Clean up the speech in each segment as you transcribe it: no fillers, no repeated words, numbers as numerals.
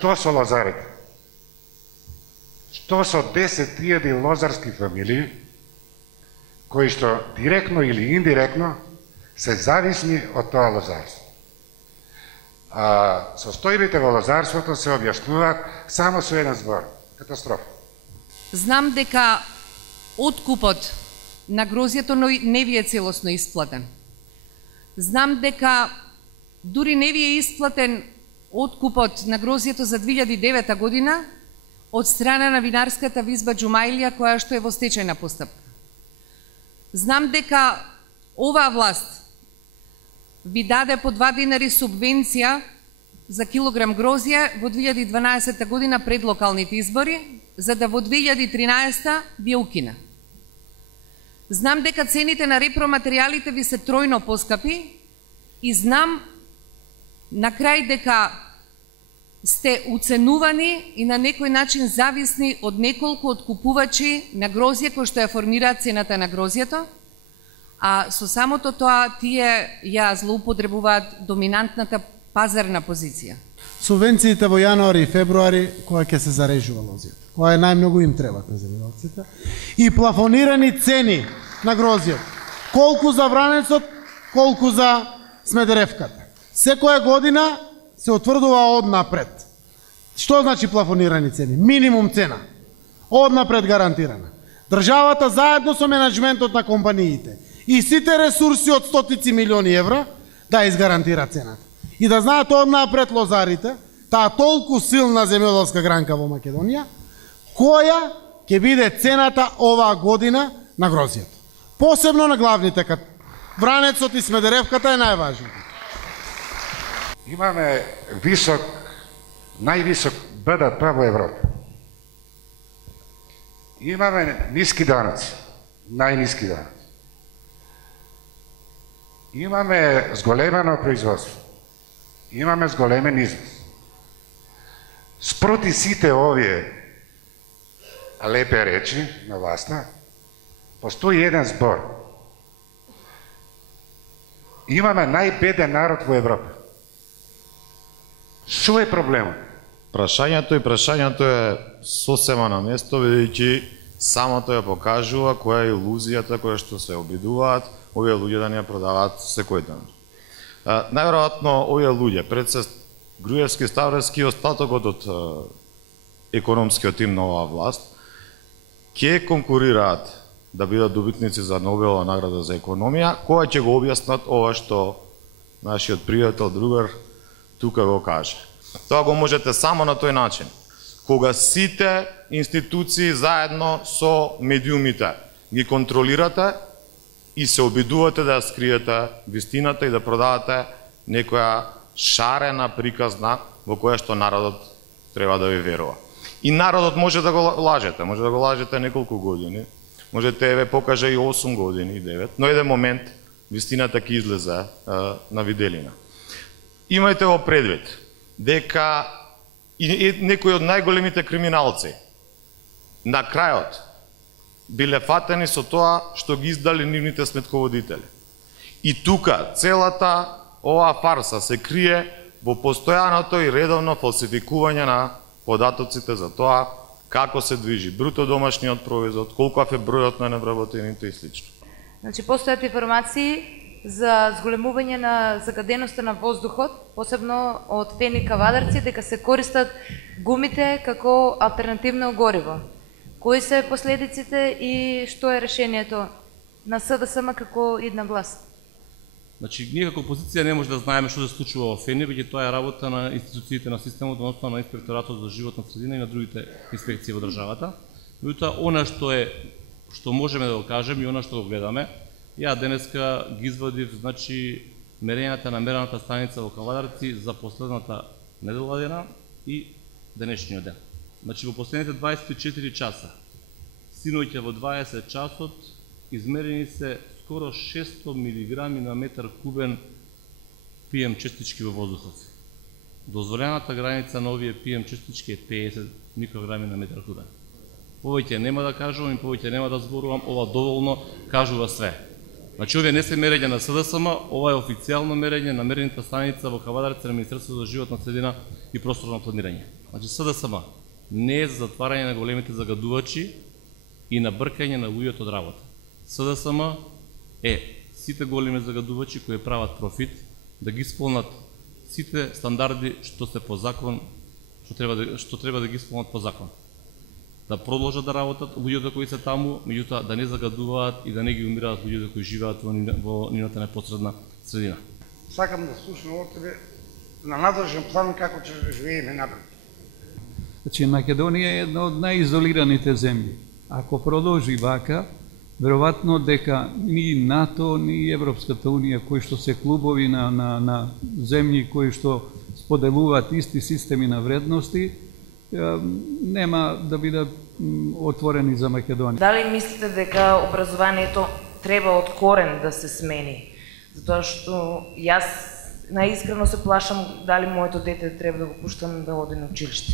Што со лозарите? Што со 10.000 лозарски фамилии, кои што директно или индиректно се зависни од тоа лозарство? Состојбите во лозарството се објаснуваат само со еден збор – катастрофа. Знам дека откупот на грозјето не ви е целосно исплатен. Знам дека дури не ви е исплатен откупот на грозјето за 2009 година од страна на винарската визба Џумаилија, која што е во стечајна постапка. Знам дека оваа власт ви даде по 2 динари субвенција за килограм грозје во 2012 година пред локалните избори, за да во 2013 ви укина. Знам дека цените на репроматеријалите ви се тројно поскапи и знам на крај дека сте уценувани и на некој начин зависни од неколку откупувачи на грозје кои што ја формираат цената на грозјето, а со самото тоа тие ја злоупотребуваат доминантната пазарна позиција. Субвенциите во јануари и февруари, која ќе се зарежува лозјето, која најмногу им требат на земјоделците, и плафонирани цени на грозјето, колку за Вранецот, колку за Смедеревката. Секоја година се утврдува однапред. Што значи плафонирани цени? Минимум цена. Однапред гарантирана. Државата заедно со менеджментот на компаниите и сите ресурси од стотици милиони евра да изгарантира цената. И да знаат однапред лозарите, таа толку силна земјоделска гранка во Македонија, која ќе биде цената оваа година на грозјето. Посебно на главните Вранецот и Смедеревката е најважното. Имаме највисок БДП во Европа. Имаме ниски данъци, најниски данъци. Имаме зголемено производство. Имаме зголемен износ. Спроти сите овие лепе речи на власта, постои еден збор. Имаме најбеден народ во Европа. Што е проблемот? Прашањето е сосема на место, бидејќи самото ја покажува која е илузијата која што се обидуваат овие луѓе да ни ја продаваат секој ден. Најверојатно овие луѓе, пред се Груевски, Ставровски и остатокот од економскиот тим на оваа власт, ќе конкурираат да бидат добитници за Нобелова награда за економија, која ќе го објаснат ова што нашиот пријател, другар, тука го каже. Тоа го можете само на тој начин, кога сите институции заедно со медиумите ги контролирате и се обидувате да ја скриете вистината и да продавате некоја шарена приказна во која што народот треба да ви верува. И народот може да го лажете неколку години, можете ве покаже и 8 години, и 9, но еден момент вистината ќе излезе на виделина. Имајте во предвид дека и некои од најголемите криминалци на крајот биле фатени со тоа што ги издали нивните сметководители. И тука целата оваа фарса се крие во постојаното и редовно фалсификување на податоците за тоа како се движи бруто домашниот производ, колку е бројот на невработените и слично. Значи, постојат информации за зголемување на загаденоста на воздухот, посебно од фени кавадарци, дека се користат гумите како алтернативно гориво. Кои се последиците и што е решението на СДСМ како идна власт? Значи, ние како опозиција не може да знаеме што се случува во ФЕНИ, веќе тоа е работа на институциите на системот, односно на Инспекторатот за животна средина и на другите инспекции во државата. Меѓутоа, она што можеме да го кажеме и она што го гледаме, ја денеска ги извадив, значи, мерењата на мерната станица во Кавадарци за последната недела дена и денешниот ден. Значи, во последните 24 часа, синоќа во 20 часот, измерени се скоро 600 милиграми на метар кубен PM честички во воздухот. Дозволената граница на овие PM честички е 50 микрограми на метар кубен. Повеќе нема да кажувам и повеќе нема да зборувам, ова доволно кажува све. Значи, овие не се мерења на СДСМ, ова е официјално мерење на мерената станица во Кавадарци на Министерството за животна средина и просторно планирање. Значи СДСМ не е за затварање на големите загадувачи и на бркање на луѓето од работа. СДСМ е сите големи загадувачи кои прават профит да ги исполнат сите стандарди што се по закон, што треба да ги исполнат по закон. Да продолжат да работат луѓето кои се таму, меѓутоа да не загадуваат и да не ги умираат луѓето кои живеат во нивната непосредна средина. Сакам да слушнам од тебе на надлежен план како ќе живееме напред. Значи, Македонија е една од најизолираните земји. Ако продолжи вака, веројатно дека ни НАТО, ни Европската Унија, кои што се клубови на земји кои што споделуваат исти системи на вредности, нема да бидат отворени за Македонија. Дали мислите дека образованието треба од корен да се смени? Затоа што јас наискрено се плашам дали моето дете треба да го пуштам да оди на училиште.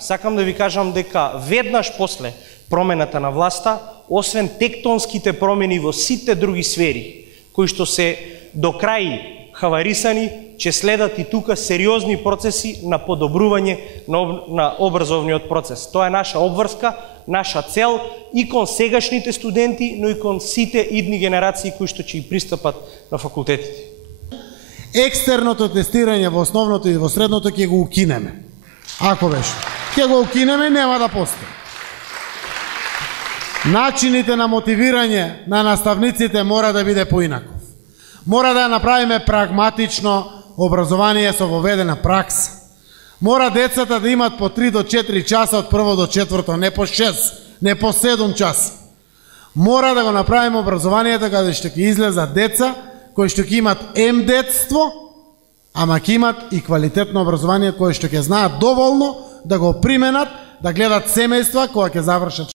Сакам да ви кажам дека веднаш после промената на власта, освен тектонските промени во сите други сфери, кои што се до крај хаварисани, ќе следат и тука сериозни процеси на подобрување на образовниот процес. Тоа е наша обврска, наша цел и кон сегашните студенти, но и кон сите идни генерации кои што ќе пристапат на факултетите. Екстерното тестирање во основното и во средното ќе го укинеме. Ако беше. Ќе го укинеме, нема да постои. Начините на мотивирање на наставниците мора да биде поинаков. Мора да ја направиме прагматично образование со воведена пракса. Мора децата да имат по 3 до 4 часа од прво до четврто, не по 6, не по 7 часа. Мора да го направиме образованието каде што ќе излезат деца кои што ќе имат детство, ама ќе имат и квалитетно образование кое што ќе знаат доволно да го применат, да гледат семејства кога ќе завршат